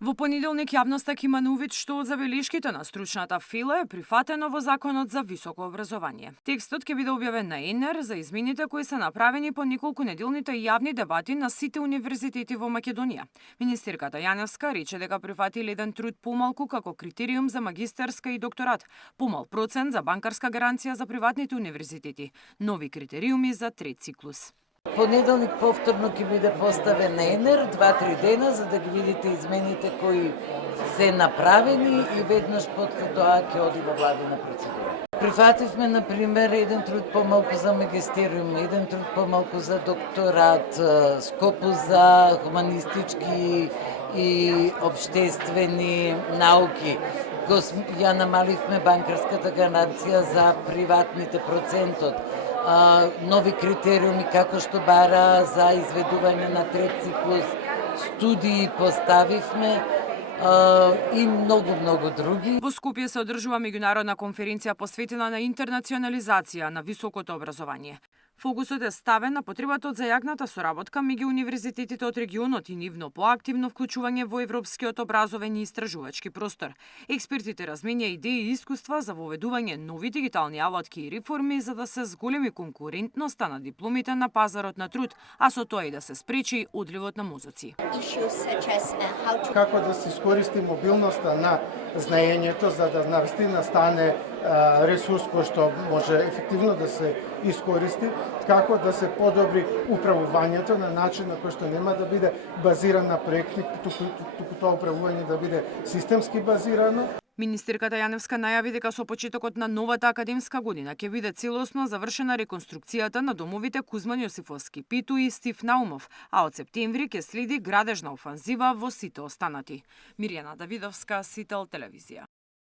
Во понеделник јавноста ќе има на увид што од забелешките на стручната фила е прифатено во Законот за високо образование. Текстот ќе биде објавен на ЕНЕР за измените кои се направени по неколку неделните јавни дебати на сите универзитети во Македонија. Министерката Јаневска рече дека прифатиле еден труд помалку како критериум за магистарска и докторат, помал процент за банкарска гаранција за приватните универзитети, нови критериуми за трет циклус. Понеделник повторно ќе биде поставен на ЕНЕР 2-3 дена за да ги видите измените кои се направени и веднаш после тоа ќе оди во владина процедура. Прифативме, например, еден труд помалку за магистериум, еден труд помалку за докторат, скопу за хуманистички и обштествени науки. Ја намаливме банкарската гаранција за приватните процентот. Нови критериуми како што бара за изведување на трет циклус, студии поставивме и многу други. Во Скопје се одржува меѓународна конференција посветена на интернационализација на високото образование. Фокусот е ставен на потребата од зајакната соработка меѓу универзитетите од регионот и нивно поактивно вклучување во европскиот образовен и истражувачки простор. Експертите разменја идеи и искуства за воведување нови дигитални алатки и реформи за да се зголеми конкурентноста на дипломите на пазарот на труд, а со тоа и да се спречи одливот на мозоци. Како да се искористи мобилноста на знаењето за да навистина стане ресурс кој што може ефективно да се искористи, како да се подобри управувањето на начин на кој што нема да биде базиран на проекти, туку тоа управување да биде системски базирано. Министерката Јаневска најави дека со почетокот на новата академска година ќе биде целосно завршена реконструкцијата на домовите Кузман Јосифовски, Питу и Стив Наумов, а од септември ќе следи градежна офанзива во сите останати. Мирјана Давидовска, Сител телевизија.